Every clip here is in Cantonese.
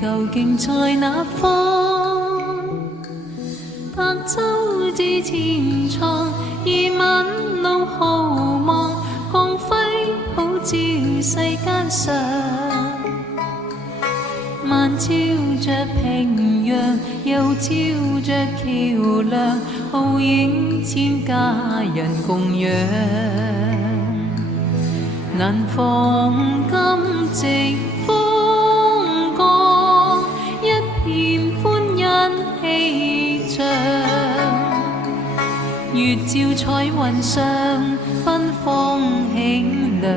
究竟在哪方？白晝至前床，夜晚路毫茫，光輝普照世間上。晚照着平陽，又照着橋梁，浩映千家人共養。難防今夕風光，一片歡欣氣象。月照彩雲上，芬芳馨亮，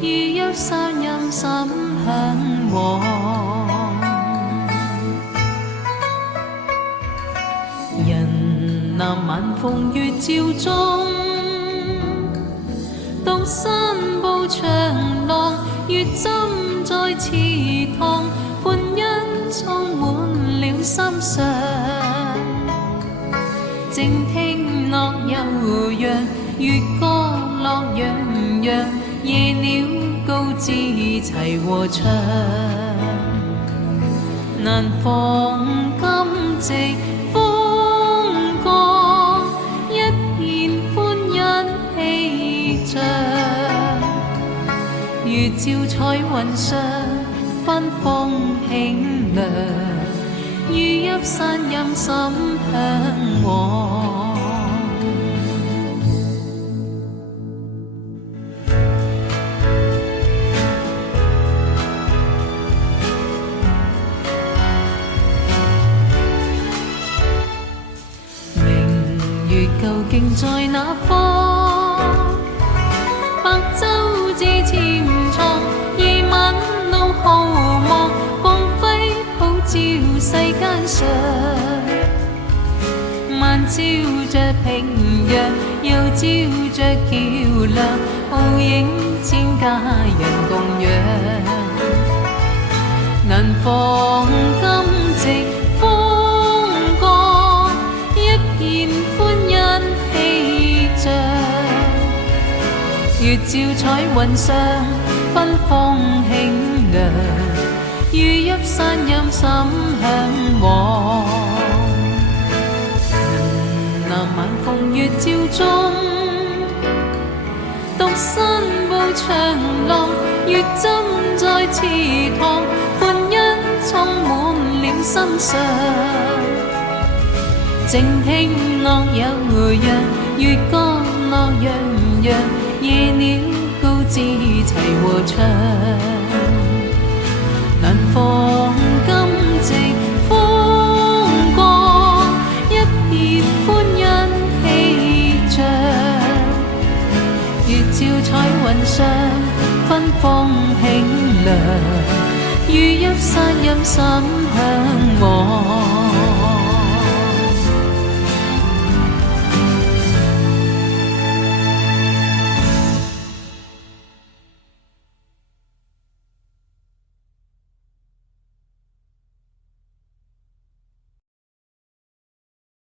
如泣山陰心向往。人南晚風月照中，獨身步長廊，月浸在池塘，歡欣充滿了心上。靜聽樂悠揚，月歌樂洋洋，夜鳥高知齊和唱。難防今夕風光，一片歡欣氣象。月照彩雲上，芬芳馨亮，如泣山陰心向往。究竟在哪方？白晝至前床，夜晚路毫茫，光輝普照世間上。晚照着平陽，又照着橋梁，浩映千家人共養。難防今夕風光，一片歡欣氣象。月照彩雲上，芬芳馨亮，如泣山陰心向往。人南晚風月照中，獨身步長廊，月浸在池塘，歡欣充滿了心上。靜聽樂悠揚，月歌樂洋洋，夜鳥高知齊和唱。難防今夕風光，一片歡欣氣象。月照彩雲上，芬芳馨亮，如泣山陰心向往。